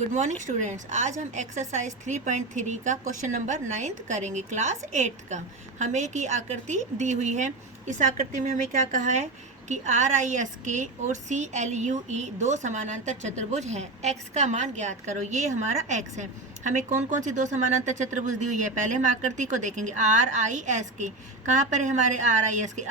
Good morning students. आज हम exercise 3.3 का क्वेश्चन नंबर 9 करेंगे, क्लास 8 का। हमें एक आकृति दी हुई है। इस आकृति में हमें क्या कहा है कि RISK और CLUE दो समानांतर चतुर्भुज हैं। x का मान ज्ञात करो। ये हमारा x है। हमें कौन कौन सी दो समानांतर चतुर्भुज दी हुई है, पहले हम आकृति को देखेंगे। RISK कहाँ पर है हमारे RISK,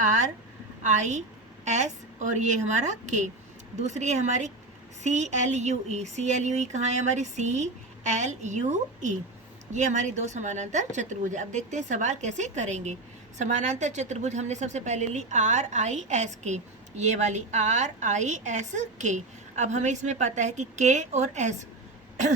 RIS और ये हमारा K। दूसरी है हमारी CLUE कहाँ है हमारी CLUE। ये हमारी दो समानांतर चतुर्भुज है। अब देखते हैं सवाल कैसे करेंगे। समानांतर चतुर्भुज हमने सबसे पहले ली RISK, ये वाली RISK। अब हमें इसमें पता है कि K और S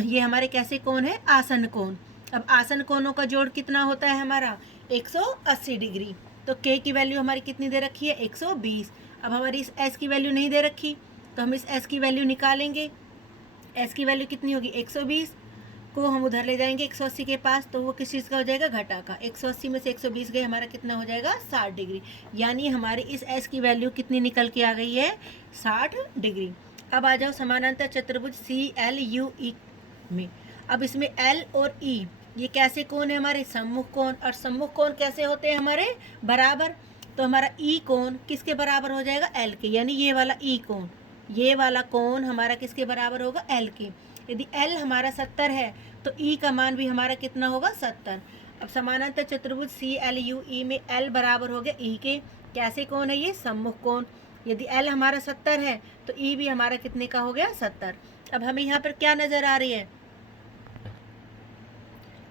ये हमारे कैसे कोण है, आसन कोण। अब आसन कोणों का जोड़ कितना होता है हमारा 180 डिग्री। तो K की वैल्यू हमारी कितनी दे रखी है 120। अब हमारी इस S की वैल्यू नहीं दे रखी, तो हम इस S की वैल्यू निकालेंगे। S की वैल्यू कितनी होगी 120 को हम उधर ले जाएंगे 180 के पास, तो वो किस चीज़ का हो जाएगा, घटा का। 180 में से 120 गए, हमारा कितना हो जाएगा 60 डिग्री। यानी हमारी इस S की वैल्यू कितनी निकल के आ गई है 60 डिग्री। अब आ जाओ समानांतर चतुर्भुज CLUE में। अब इसमें L और E ये कैसे कोण है हमारे, सम्मुख कोण। और सम्मुख कोण कैसे होते हैं हमारे, बराबर। तो हमारा E कोण किसके बराबर हो जाएगा, L के। यानी ये वाला E कोण, ये वाला कोण हमारा किसके बराबर होगा, L के। यदि L हमारा 70 है तो E का मान भी हमारा कितना होगा 70। अब समानांतर चतुर्भुज CLUE में L बराबर हो गया E के। कैसे कोण है ये, सम्मुख कोण। यदि L हमारा 70 है तो E भी हमारा कितने का हो गया 70। अब हमें यहाँ पर क्या नजर आ रही है,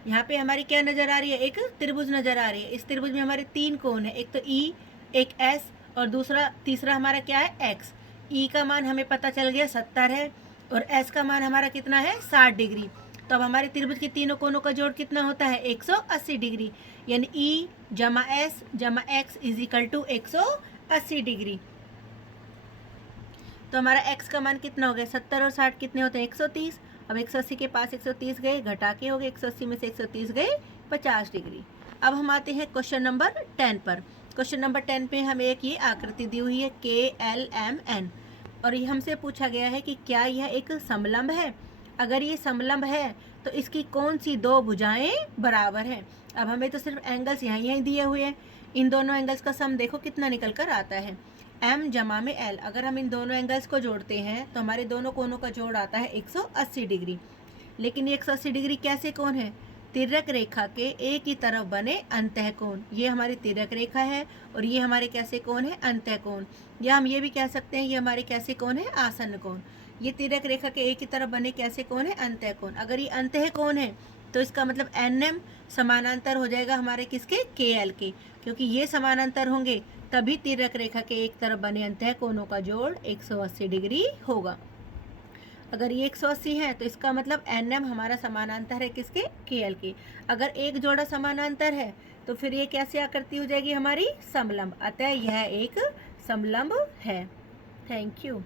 यहाँ पे हमारी क्या नजर आ रही है, एक त्रिभुज नजर आ रही है। इस त्रिभुज में हमारे तीन कोण है, एक तो E, एक S और तीसरा हमारा क्या है X। E का मान हमें पता चल गया 70 है और S का मान हमारा कितना है 60 डिग्री। तो अब हमारे त्रिभुज के तीनों कोणों का जोड़ कितना होता है 180 डिग्री। यानी E जमा S जमा X is equal to 180 degree. तो हमारा x का मान कितना हो गया, 70 और 60 कितने होते हैं 130। अब 180 के पास 130 गए, घटा के हो गए 180 में से 130 गए 50 डिग्री। अब हम आते हैं क्वेश्चन नंबर 10 पर। क्वेश्चन नंबर 10 पे हमें एक ये आकृति दी हुई है KLMN और ये हमसे पूछा गया है कि क्या यह एक समलंब है। अगर ये समलंब है तो इसकी कौन सी दो भुजाएं बराबर हैं। अब हमें तो सिर्फ एंगल्स यहीं दिए हुए हैं। इन दोनों एंगल्स का सम देखो कितना निकल कर आता है, M जमा में L। अगर हम इन दोनों एंगल्स को जोड़ते हैं तो हमारे दोनों कोणों का जोड़ आता है 180 डिग्री। लेकिन ये 180 डिग्री कैसे कोण है, तिर्यक रेखा के एक ही तरफ बने अंतः कोण। ये हमारी तिर्यक रेखा है और ये हमारे कैसे कोण है, अंतः कोण। या हम ये भी कह सकते हैं ये हमारे कैसे कोण है, आसन्न कोण। ये तिर्यक रेखा के एक ही तरफ बने कैसे कोण है, अंतः कोण। अगर ये अंतः कोण है तो इसका मतलब NM समानांतर हो जाएगा हमारे किसके, KL के। क्योंकि ये समानांतर होंगे तभी तिर्यक रेखा के एक तरफ बने अंतः कोणों का जोड़ 180 डिग्री होगा। अगर ये 180 है तो इसका मतलब NM हमारा समानांतर है किसके, KL के। अगर एक जोड़ा समानांतर है तो फिर ये कैसे आकृति हो जाएगी हमारी, समलंब। अतः यह एक समलंब है। Thank you.